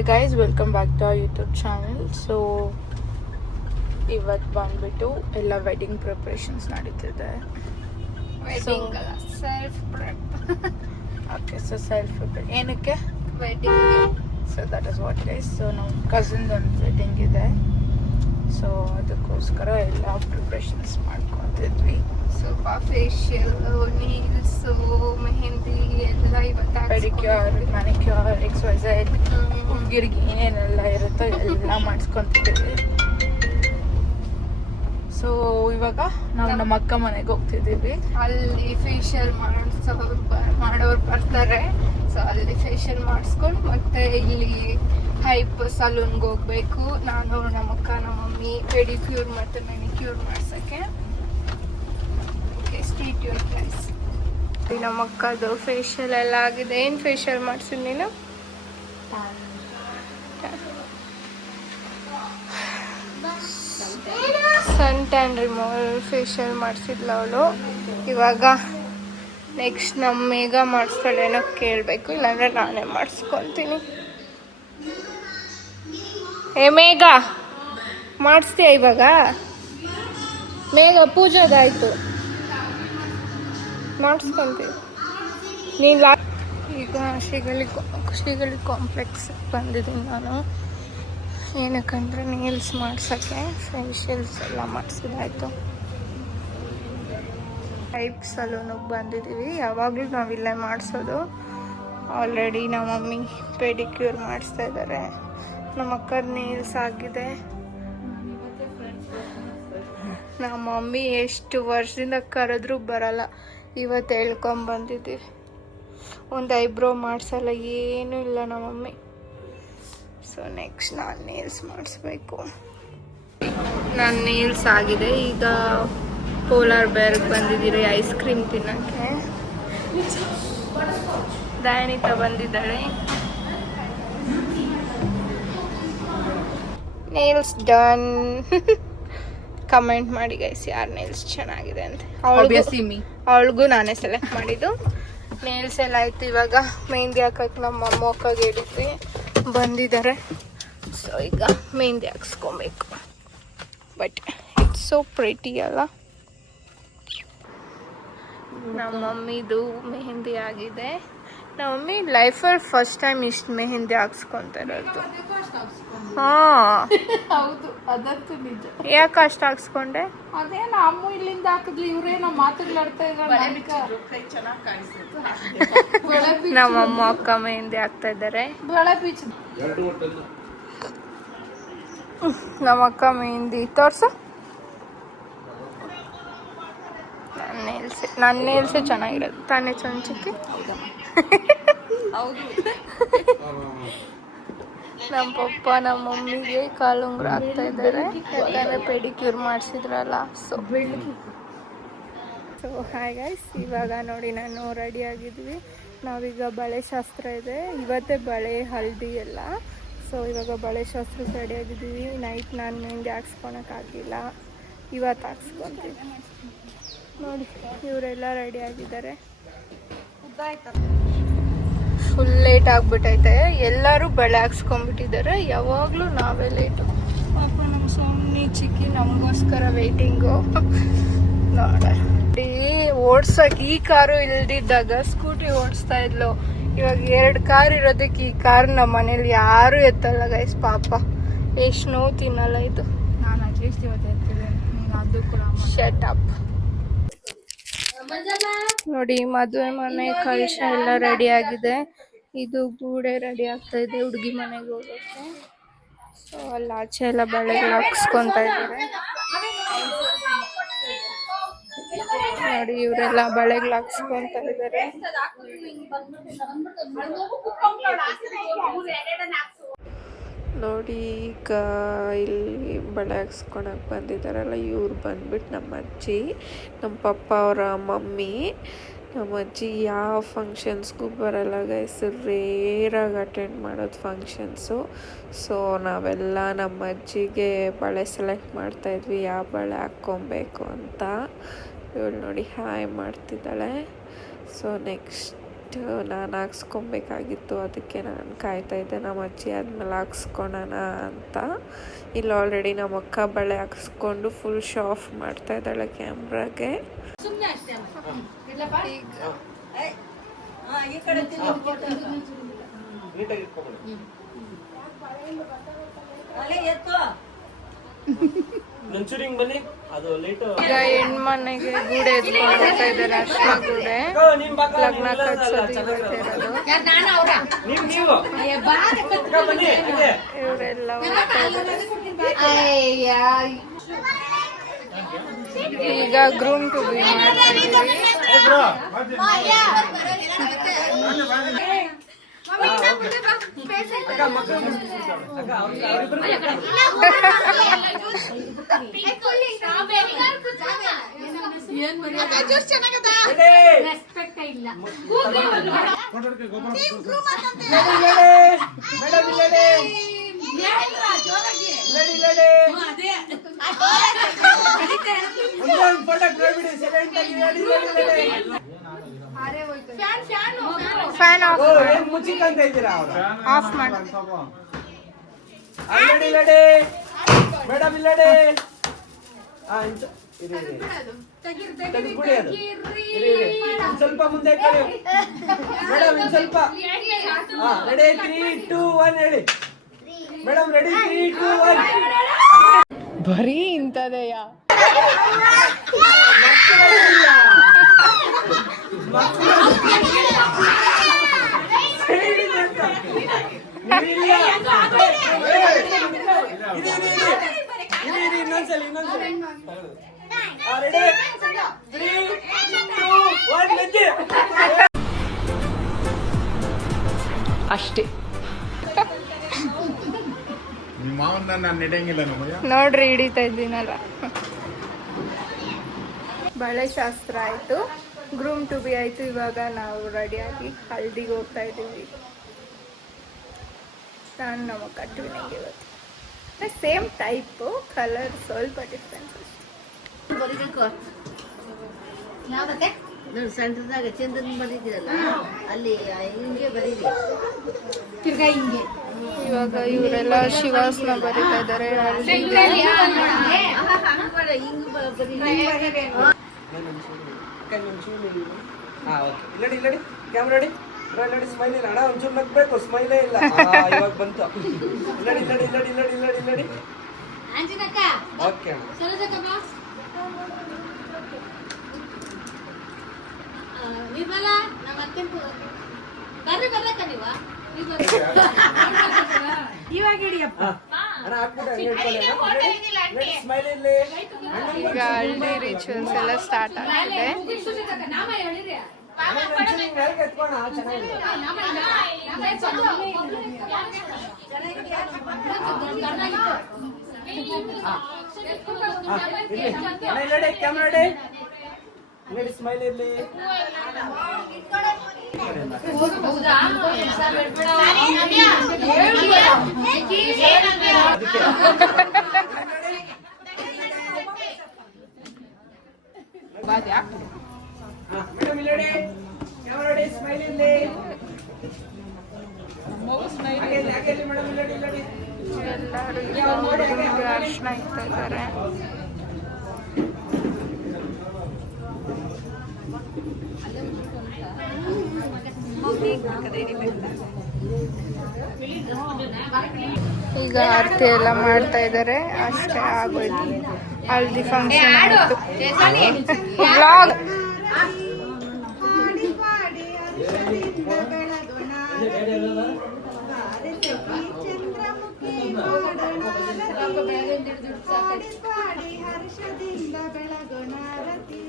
Hi guys, welcome back to our YouTube channel. So ಇವತ್ತು ಬಂದ್ಬಿಟ್ಟು ಎಲ್ಲ ವೆಡ್ಡಿಂಗ್ ಪ್ರಿಪ್ರೇಷನ್ಸ್ ನಡೀತಿದೆ. ವೆಡ್ಡಿಂಗ್ ಅಲ್ಲ, self prep. Okay, so self prepare ಏನಕ್ಕೆ? Wedding. So that is what guys. So ನಮ್ಮ ಕಸಿನ್ದು ಒಂದು ವೆಡ್ಡಿಂಗ್ ಇದೆ. ಸೊ ಅದಕ್ಕೋಸ್ಕರ ಎಲ್ಲ ಪ್ರಿಪ್ರೇಷನ್ಸ್ ಮಾಡ್ಕೊತಿದ್ವಿ. ಸ್ವಲ್ಪ ಫೇಶಿಯಲ್, ನೀಲ್ಸು, ಮೆಹಂದಿ ಎಲ್ಲ ಇವತ್ತು ಪೆಡಿಕ್ಯೂರ್, ಮ್ಯಾನಿಕ್ಯೂರ್, XYZ ಹುಡುಗಿರಿಗೆ ಏನೇನೆಲ್ಲ ಇರುತ್ತೋ ಎಲ್ಲ ಮಾಡಿಸ್ಕೊತಿದ್ದೀವಿ. ಸೊ ಇವಾಗ ನಾವು ನಮ್ಮ ಅಕ್ಕ ಮನೆಗೆ ಹೋಗ್ತಿದ್ದೀವಿ. ಅಲ್ಲಿ ಫೇಶಿಯಲ್ ಮಾಡೋರು ಬರ್ತಾರೆ. ಸೊ ಅಲ್ಲಿ ಫೇಶಿಯಲ್ ಮಾಡಿಸ್ಕೊಂಡು ಮತ್ತೆ ಇಲ್ಲಿ ಹೈಪ್ ಸಲೂನ್ಗೆ ಹೋಗ್ಬೇಕು. ನಾನು ನಮ್ಮ ಅಕ್ಕ, ನಮ್ಮ ಮಮ್ಮಿ ಪೆಡಿಕ್ಯೂರ್ ಮತ್ತು ಮೆನಿಕ್ಯೂರ್ ಮಾಡ್ಸೋಕ್ಕೆ. Stay tuned guys. ನಮ್ಮ ಅಕ್ಕದು ಫೇಶಿಯಲ್ ಎಲ್ಲ ಆಗಿದೆ. ಏನು ಫೇಶಿಯಲ್ ಮಾಡ್ಸಿದ್ ನೀನು? ಸನ್ ಟ್ಯಾನ್ ರಿಮೂವಲ್ ಫೇಶಿಯಲ್ ಮಾಡಿಸಿದ್ಲ ಅವಳು. ಇವಾಗ ನೆಕ್ಸ್ಟ್ ನಮ್ಮ ಮೇಘ ಮಾಡಿಸ್ತಾಳೇನೋ ಕೇಳಬೇಕು, ಇಲ್ಲಾಂದ್ರೆ ನಾನೇ ಮಾಡಿಸ್ಕೊತೀನಿ. ಏ ಮೇಘ, ಮಾಡಿಸ್ತೀಯ ಇವಾಗ? ಮೇಘ ಪೂಜಾದಾಯ್ತು, ಮಾಡಿಸ್ಕೊಂತೀವಿ. ನೀನು ಈಗ ಶ್ರೀಗಳಿ ಕಾಂಪ್ಲೆಕ್ಸ್ ಬಂದಿದ್ದೀನಿ ನಾನು. ಏನಕ್ಕಂದ್ರೆ ನೇಲ್ಸ್ ಮಾಡ್ಸೋಕ್ಕೆ, ಫೇಶಿಯಲ್ಸ್ ಎಲ್ಲ ಮಾಡಿಸಿದಾಯ್ತು. ಟೈಪ್ ಸಲೂನಿಗೆ ಬಂದಿದ್ದೀವಿ. ಯಾವಾಗಲೂ ನಾವಿಲ್ಲೇ ಮಾಡಿಸೋದು. ಆಲ್ರೆಡಿ ನಮ್ಮ ಮಮ್ಮಿ ಪೆಡಿಕ್ಯೂರ್ ಮಾಡಿಸ್ತಾ ಇದ್ದಾರೆ. ನಮ್ಮ ಅಕ್ಕದ ನೇಲ್ಸ್ ಆಗಿದೆ. ನಮ್ಮ ಮಮ್ಮಿ ಎಷ್ಟು ವರ್ಷದಿಂದ ಕರೆದ್ರೂ ಬರಲ್ಲ. ಇವತ್ತು ಹೇಳ್ಕೊಂಬಂದಿದ್ದೀವಿ. ಒಂದು ಐಬ್ರೋ ಮಾಡಿಸಲ್ಲ, ಏನೂ ಇಲ್ಲ ನಮ್ಮ ಮಮ್ಮಿ. ಸೊ ನೆಕ್ಸ್ಟ್ ನಾನು ನೇಲ್ಸ್ ಮಾಡಿಸ್ಬೇಕು. ನನ್ನ ನೇಲ್ಸ್ ಆಗಿದೆ. ಈಗ ಪೋಲಾರ್ ಬೇರ್ಗೆ ಬಂದಿದ್ದೀರಿ ಐಸ್ ಕ್ರೀಮ್ ತಿನ್ನೋಕ್ಕೆ. ದಯಾನಿತಾ ಬಂದಿದ್ದಾಳೆ. Nails done. ಕಮೆಂಟ್ ಮಾಡಿ ಗೈಸ್, ಯಾರು ನೇಲ್ಸ್ ಚೆನ್ನಾಗಿದೆ ಅಂತ. ಅವಳಿಗೂ ನಾನೇ ಸೆಲೆಕ್ಟ್ ಮಾಡಿದ್ದು. ನೇಲ್ಸ್ ಎಲ್ಲ ಆಯ್ತು. ಇವಾಗ ಮೆಹಂದಿ ಹಾಕಕ್ಕೆ ನಮ್ಮ ಮೊಕ್ಕಗೆ ಹೇಳಿದ್ವಿ, ಬಂದಿದ್ದಾರೆ. ಸೊ ಈಗ ಮೆಹಂದಿ ಹಾಕ್ಸ್ಕೊಬೇಕು. ಬಟ್ ಇಟ್ಸ್ ಸೋ ಪ್ರಿಟಿ ಅಲ್ಲ. ನಮ್ಮ ಮಮ್ಮಿದು ಮೆಹಂದಿ ಆಗಿದೆ. ನಮ್ಮ ಮಮ್ಮಿ ಲೈಫಲ್ಲಿ ಫಸ್ಟ್ ಟೈಮ್ ಇಷ್ಟು ಮೆಹಂದಿ ಹಾಕ್ಸ್ಕೊತಾ ಇರೋದು. ಹೌದು, ಅದಂತೂ ನಿಜ. ಯಾಕೆ ಅಷ್ಟು ಹಾಕ್ಸ್ಕೊಂಡೆ? ಅದೇನ ಅಮ್ಮ ಇಲ್ಲಿಂದ ಹಾಕಿದ್ಲಿ, ಇವ್ರೇನೋ ಮಾತುಗಳಾಡ್ತಾ ನಮ್ಮ ಅಮ್ಮ ಅಕ್ಕ ಮೆಹಂದಿ ಹಾಕ್ತಾ ಇದ್ದಾರೆ. ಬಳೆ ಬೀಚ್ ನಮ್ಮ ಅಕ್ಕ ಮೆಹಂದಿ ತೋರ್ಸು. ನನ್ನ ನೇಲ್ಸೇ ಚೆನ್ನಾಗಿರೋದು ತಾನೇ ಚಂಚಿಕ್ಕಿ. ಹೌದು. ನಮ್ಮ ಪಪ್ಪ ನಮ್ಮ ಮಮ್ಮಿಗೆ ಕಾಲುಂಗ್ರ ಹಾಕ್ತಾ ಇದ್ದಾರೆ, ಯಾಕಂದರೆ ಪೆಡಿಕ್ಯೂರ್ ಮಾಡಿಸಿದ್ರಲ್ಲ. ಸೊ ಹಾಯ್ ಗೈಸ್, ಇವಾಗ ನೋಡಿ ನಾನು ರೆಡಿ ಆಗಿದ್ವಿ. ನಾವೀಗ ಬಳೆ ಶಾಸ್ತ್ರ ಇದೆ ಇವತ್ತೇ, ಬಳೆ ಹಲ್ದಿ ಎಲ್ಲ. ಸೊ ಇವಾಗ ಬಳೆ ಶಾಸ್ತ್ರಕ್ಕೆ ರೆಡಿ ಆಗಿದ್ದೀವಿ. ನೈಟ್ ನಾನು ಮೆಹಂದಿ ಹಾಕ್ಸ್ಕೊಳಕ್ಕಾಗಿಲ್ಲ, ಇವತ್ತು ಹಾಕ್ಸ್ಕೊತೀವಿ. ನೋಡಿ ಇವರೆಲ್ಲ ರೆಡಿ ಆಗಿದ್ದಾರೆ. ಫುಲ್ ಲೇಟ್ ಆಗ್ಬಿಟ್ಟೈತೆ. ಎಲ್ಲರೂ ಬಳೆ ಹಾಕ್ಸ್ಕೊಂಡ್ಬಿಟ್ಟಿದ್ದಾರೆ. ಯಾವಾಗಲೂ ನಾವೇ ಲೇಟು. ಪಾಪ ನಮ್ಮ ಸೋಮ್ನಿ ಚಿಕ್ಕಿ ನಮಗೋಸ್ಕರ ವೇಟಿಂಗು. ನೋಡಿ ಓಡ್ಸೋಕೆ ಈ ಕಾರು ಇಲ್ದಿದ್ದಾಗ ಸ್ಕೂಟಿ ಓಡಿಸ್ತಾ ಇದ್ಲು. ಇವಾಗ 2 ಕಾರ್ ಇರೋದಕ್ಕೆ ಈ ಕಾರ್ ನಮ್ಮ ಮನೇಲಿ ಯಾರು ಎತ್ತಲ್ಲ ಗೈಸ್. ಪಾಪ ಎಷ್ಟು ನೋವು ತಿನ್ನಲ್ಲ ಇದು. ನಾನು ಅಟ್ಲೀಸ್ಟ್ ಇವತ್ತು ಎತ್ತಿದೆ, ನೀನು ಅದು ಕೂಡ ಶಟ್ ಅಪ್. ನೋಡಿ ಮದುವೆ ಮನೆ ಕಳಶ ಎಲ್ಲ ರೆಡಿ ಆಗಿದೆ. ಇದು ಗೂಡೆ ರೆಡಿ ಆಗ್ತಾ ಇದೆ ಹುಡುಗಿ ಮನೆಗೆ ಹೋಗೋಕ್ಕೆ. ಸೊ ಅಲ್ಲಿ ಆಚೆ ಎಲ್ಲ ಬಳೆಗಳು ಹಾಕ್ಸ್ಕೊತಾ ಇದ್ದಾರೆ. ನೋಡಿ ಇವರೆಲ್ಲ ಬಳೆಗಳು ಹಾಕ್ಸ್ಕೊತಾ ಇದ್ದಾರೆ. ನೋಡಿ ಈಗ ಇಲ್ಲಿ ಬಳೆ ಹಾಕ್ಸ್ಕೊಳಕ್ಕೆ ಬಂದಿದ್ದಾರಲ್ಲ, ಇವ್ರು ಬಂದ್ಬಿಟ್ಟು ನಮ್ಮ ಅಜ್ಜಿ, ನಮ್ಮ ಪಪ್ಪ ಅವರ ಮಮ್ಮಿ. ನಮ್ಮ ಅಜ್ಜಿ ಯಾವ ಫಂಕ್ಷನ್ಸ್ಗೂ ಬರಲ್ಲ ಗೈಸ್, ರೇರಾಗಿ ಅಟೆಂಡ್ ಮಾಡೋದು ಫಂಕ್ಷನ್ಸು. ಸೊ ನಾವೆಲ್ಲ ನಮ್ಮ ಅಜ್ಜಿಗೆ ಬಳೆ ಸೆಲೆಕ್ಟ್ ಮಾಡ್ತಾಯಿದ್ವಿ, ಯಾವ ಬಳೆ ಹಾಕ್ಕೊಬೇಕು ಅಂತ. ಇವಳು ನೋಡಿ ಹಾಯ್ ಮಾಡ್ತಿದ್ದಾಳೆ. ಸೊ ನೆಕ್ಸ್ಟ್ ನೆಕ್ಸ್ಟ್ ನಾನು ಹಾಕ್ಸ್ಕೊಬೇಕಾಗಿತ್ತು, ಅದಕ್ಕೆ ನಾನು ಕಾಯ್ತಾ ಇದ್ದೆ ನಮ್ಮ ಅಜ್ಜಿ ಆದಮೇಲೆ ಹಾಕ್ಸ್ಕೊಳೋಣ ಅಂತ. ಇಲ್ಲಿ ಆಲ್ರೆಡಿ ನಮ್ಮ ಅಕ್ಕ ಬಳೆ ಹಾಕ್ಸ್ಕೊಂಡು ಫುಲ್ ಶೋ ಆಫ್ ಮಾಡ್ತಾ ಇದ್ದಾಳೆ ಕ್ಯಾಮ್ರಾಗೆ. ಈಗ ಹೆಣ್ಮನೆಗೆ ಗೂಡೆ ಎತ್ಕೊಂಡು ಹೋಗ್ತಾ ಇದ್ದಾರೆ, ಅರ್ಶಿನ ಗೂಡೆ. ಲಗ್ನ ಕಟ್ಸೋದು ಇವತ್ತಿರೋದು. ಇವರೆಲ್ಲ ಈಗ ಗ್ರೂಮ್ ಟು ಬಿ ಮಾಡ್ತಾ ಇದ್ದೀವಿ. ಫ್ಯಾನ್ ಆಫ್ ಆಫ್ ಮಾಡಿ. ಮೇಡಮ್ ಇಲ್ಲಡೆ ಸ್ವಲ್ಪ ಮುಂದೆ ಮೇಡಮ್ ಇನ್ ಸ್ವಲ್ಪ ರೆಡಿ 3, 2, 1 ಹೇಳಿ ಮೇಡಮ್. ರೆಡಿ 3, 2, 1. ಬರೀ ಇಂಥದೆಯಾ? ಇನ್ನೊಂದ್ಸಲಿ ರೆಡಿ 3, 2, 1 ಅಷ್ಟೇ. ನೋಡ್ರಿ ಹಿಡಿತಾ ಇದ್ದೀನಲ್ಲ. ಬಳೆ ಶಾಸ್ತ್ರ ಆಯಿತು, ಗ್ರೂಮ್ ಟು ಬಿ ಆಯಿತು. ಇವಾಗ ನಾವು ರೆಡಿಯಾಗಿ ಹಲ್ದಿಗೆ ಹೋಗ್ತಾ ಇದ್ದೀವಿ. ನಾನು ನಮ್ಮ ಕಟ್ಟುವಿನಿಗೆ ಇವತ್ತು ಸೇಮ್ ಟೈಪು, ಕಲರ್ ಸ್ವಲ್ಪ ಡಿಫ್ರೆನ್ಸ್ ಅಷ್ಟೇ. ಸೆಂಟರ್ದಾಗ ಚಂದ್ರನ್ ಬರೀದಿರಲ್ಲ ಅಲ್ಲಿ ಹಿಂಗೆ ಬರೀರಿ. ಇವಾಗ ಇವರೆಲ್ಲ ಶಿವಾಸ್ನ ಬರೀತಾ ಇದ್ದಾರೆ. ಇಲ್ಲಡಿ ಕ್ಯಾಮ್ರಾ ರೆಡಿ ರೆಡಿ. ಸ್ಮೈಲ್ ಇಲ್ಲ ಅಣ್ಣ, ಒಂಚೂರು ನಗ್ಬೇಕು, ಸ್ಮೈಲೇ ಇಲ್ಲ. ಇವಾಗ ಬಂತು. ಇಲ್ಲಡಿ ಓಕೆ ನಿರ್ಮಲ ನಮ್ಮ ಅತ್ತೆ ಬರ್ರಕ್ಕ ನೀವ ಇವಾಗ ಹಿಡಿಯಪ್ಪ. ಈಗ ಹಳ್ಳಿ ರಿಚುವಲ್ಸ್ ಎಲ್ಲ ಸ್ಟಾರ್ಟ್ ಆಗಿದೆ. Camera ready ready. ಸ್ಮೈಲ್ ಇರ್ಲಿ. ಮೇಡಮ್ ಇಲ್ಲಡೆ ಕ್ಯಾಮ್ರಾ ರೆಡಿ. ಸ್ಮೈಲ್ ಇರ್ಲಿ. ಮೇಡಮ್ ಇಲ್ಲಡಿ ಎಲ್ಲರೂ ಅರ್ಶನ ಇಡ್ತಾ ಇದ್ದಾರೆ. ಈಗ ಆರತಿ ಎಲ್ಲ ಮಾಡ್ತಾ ಇದ್ದಾರೆ. ಅಷ್ಟೇ ಆಗೋಯ್ತು, ಹಲ್ದಿ ಫಂಕ್ಷನ್ ಆಯಿತು. ಬ್ಲಾಗ್ ಹರ್ಷದಿಂದ ಬೆಳಗೊಣಾರತಿ